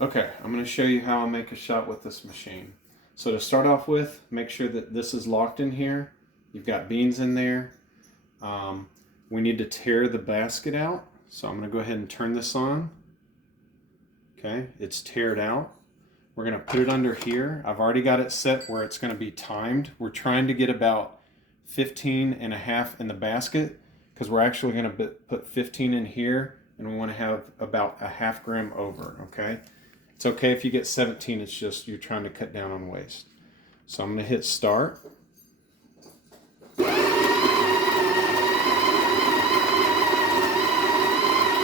Okay, I'm going to show you how I make a shot with this machine. So to start off with, make sure that this is locked in here. You've got beans in there. We need to tear the basket out. So I'm going to go ahead and turn this on. Okay, it's teared out. We're going to put it under here. I've already got it set where it's going to be timed. We're trying to get about 15 and a half in the basket because we're actually going to put 15 in here and we want to have about a half gram over, okay? It's okay if you get 17, it's just you're trying to cut down on waste. So I'm going to hit start.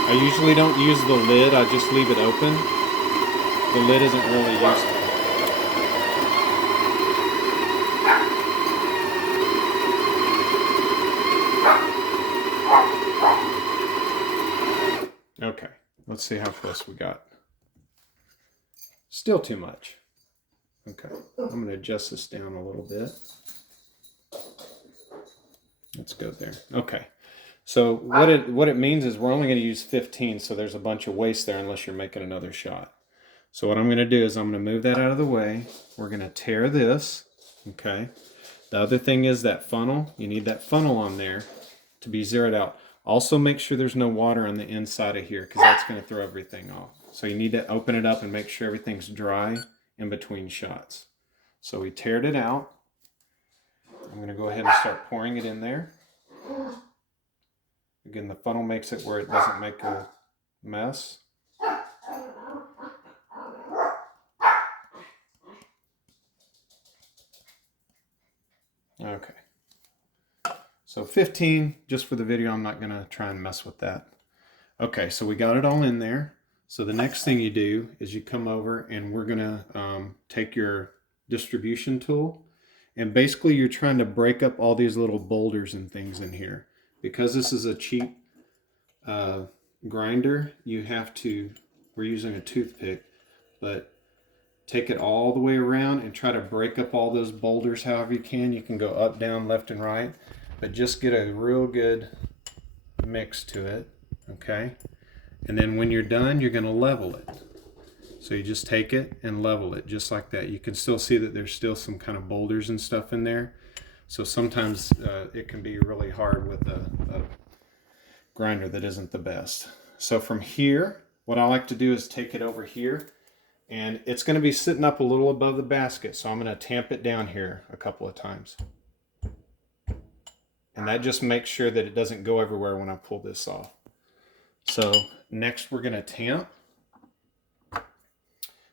I usually don't use the lid, I just leave it open. The lid isn't really useful. Okay, let's see how close we got. Still too much. Okay, I'm going to adjust this down a little bit. Let's go there. Okay, so what it means is we're only going to use 15, so there's a bunch of waste there unless you're making another shot. So what I'm going to do is I'm going to move that out of the way. We're going to tear this. Okay. The other thing is that funnel. You need that funnel on there to be zeroed out. Also make sure there's no water on the inside of here because that's going to throw everything off. So you need to open it up and make sure everything's dry in between shots. So we teared it out. I'm going to go ahead and start pouring it in there. Again, the funnel makes it where it doesn't make a mess. Okay. So 15, just for the video, I'm not going to try and mess with that. Okay, so we got it all in there. So the next thing you do is you come over and we're going to take your distribution tool. And basically you're trying to break up all these little boulders and things in here. Because this is a cheap grinder, we're using a toothpick, but take it all the way around and try to break up all those boulders however you can. You can go up, down, left, and right, but just get a real good mix to it, okay? And then when you're done, you're going to level it. So you just take it and level it just like that. You can still see that there's still some kind of boulders and stuff in there. So sometimes it can be really hard with a grinder that isn't the best. So from here, what I like to do is take it over here, and it's going to be sitting up a little above the basket. So I'm going to tamp it down here a couple of times. And that just makes sure that it doesn't go everywhere when I pull this off. So next we're going to tamp.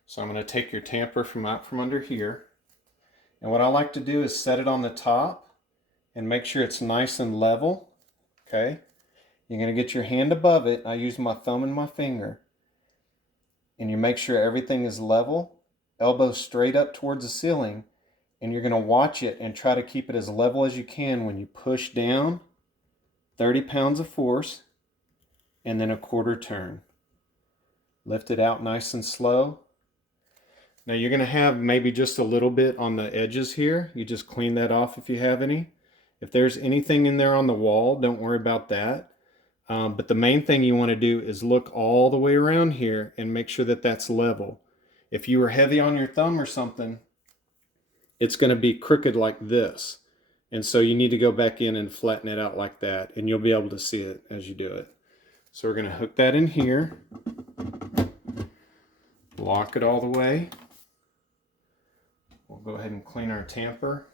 So I'm going to take your tamper from out from under here. And what I like to do is set it on the top and make sure it's nice and level. Okay. You're going to get your hand above it. I use my thumb and my finger. And you make sure everything is level, elbow straight up towards the ceiling. And you're going to watch it and try to keep it as level as you can when you push down 30 pounds of force and then a quarter turn. Lift it out nice and slow. Now you're going to have maybe just a little bit on the edges here. You just clean that off if you have any. If there's anything in there on the wall, don't worry about that. But the main thing you want to do is look all the way around here and make sure that that's level. If you were heavy on your thumb or something, it's going to be crooked like this. And so you need to go back in and flatten it out like that, and you'll be able to see it as you do it. So we're going to hook that in here. Lock it all the way. We'll go ahead and clean our tamper.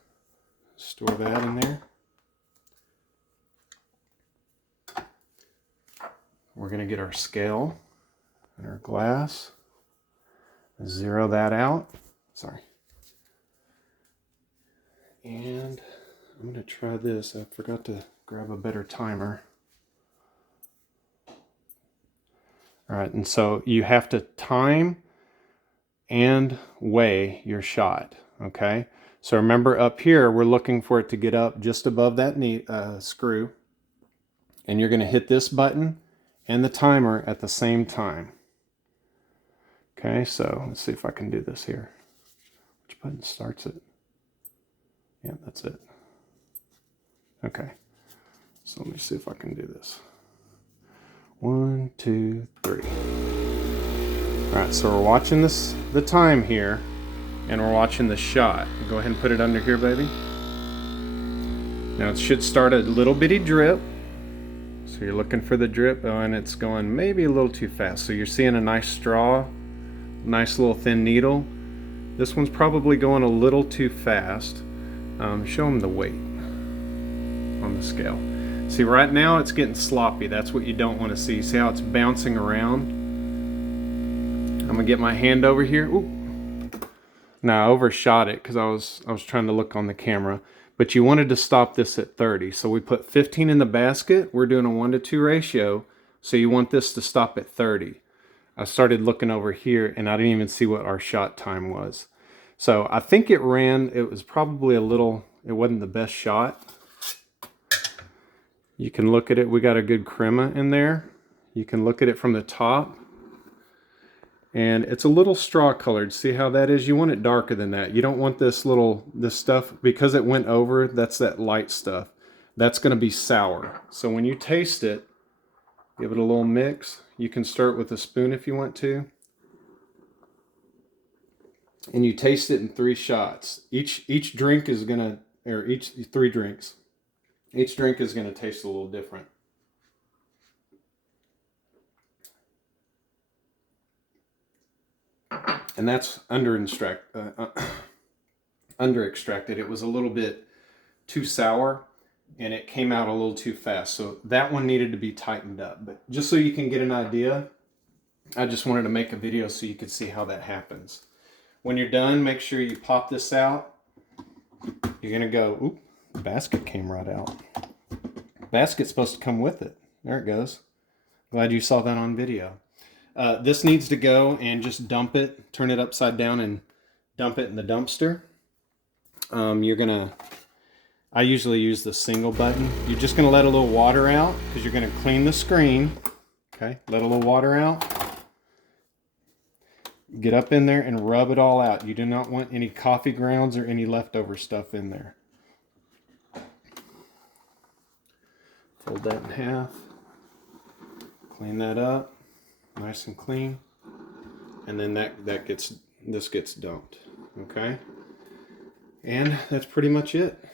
Store that in there. We're going to get our scale and our glass. Zero that out. Sorry. And I'm going to try this. I forgot to grab a better timer. All right, and so you have to time and weigh your shot, okay? So remember up here, we're looking for it to get up just above that screw. And you're going to hit this button and the timer at the same time. Okay, so let's see if I can do this here. Which button starts it? Yeah, that's it. Okay, so let me see if I can do this. 1, 2, 3. All right, so we're watching the time here, and we're watching the shot. Go ahead and put it under here, baby. Now it should start a little bitty drip. So you're looking for the drip, and it's going maybe a little too fast. So you're seeing a nice straw, nice little thin needle. This one's probably going a little too fast. Show them the weight on the scale. See, right now it's getting sloppy. That's what you don't want to see. See how it's bouncing around? I'm gonna get my hand over here. Ooh. Now I overshot it because I was trying to look on the camera. But you wanted to stop this at 30. So we put 15 in the basket. We're doing a 1-to-2 ratio. So you want this to stop at 30. I started looking over here and I didn't even see what our shot time was. So I think it was probably it wasn't the best shot. You can look at it. We got a good crema in there. You can look at it from the top. And it's a little straw colored. See how that is? You want it darker than that. You don't want this stuff, because it went over, that's that light stuff. That's going to be sour. So when you taste it, give it a little mix. You can start with a spoon if you want to. And you taste it in 3 shots. Each drink is going to, or each 3 drinks. Each drink is going to taste a little different. And that's under extracted. It was a little bit too sour and it came out a little too fast. So that one needed to be tightened up. But just so you can get an idea, I just wanted to make a video so you could see how that happens. When you're done, make sure you pop this out. You're gonna go, oop, the basket came right out. Basket's supposed to come with it. There it goes. Glad you saw that on video. This needs to go and just dump it, turn it upside down and dump it in the dumpster. I usually use the single button. You're just gonna let a little water out because you're gonna clean the screen. Okay, let a little water out. Get up in there and rub it all out. You do not want any coffee grounds or any leftover stuff in there. Fold that in half. Clean that up. Nice and clean, and then this gets dumped. Okay, and that's pretty much it.